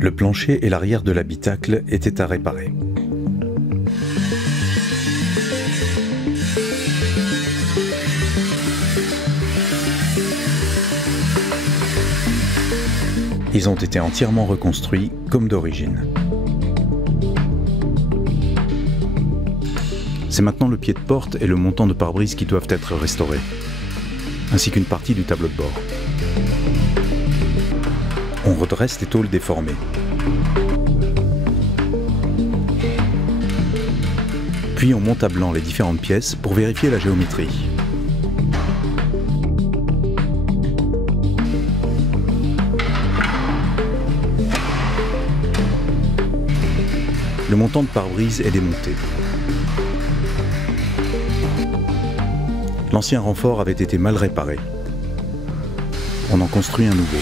Le plancher et l'arrière de l'habitacle étaient à réparer. Ils ont été entièrement reconstruits comme d'origine. C'est maintenant le pied de porte et le montant de pare-brise qui doivent être restaurés, ainsi qu'une partie du tableau de bord. On redresse les tôles déformées. Puis on monte à blanc les différentes pièces pour vérifier la géométrie. Le montant de pare-brise est démonté. L'ancien renfort avait été mal réparé. On en construit un nouveau.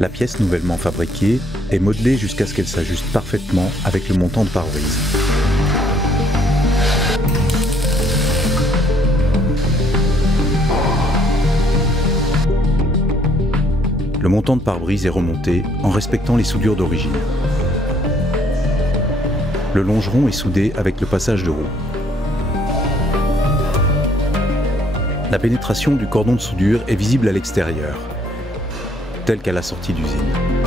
La pièce nouvellement fabriquée est modelée jusqu'à ce qu'elle s'ajuste parfaitement avec le montant de pare-brise. Le montant de pare-brise est remonté en respectant les soudures d'origine. Le longeron est soudé avec le passage de roue. La pénétration du cordon de soudure est visible à l'extérieur, telle qu'à la sortie d'usine.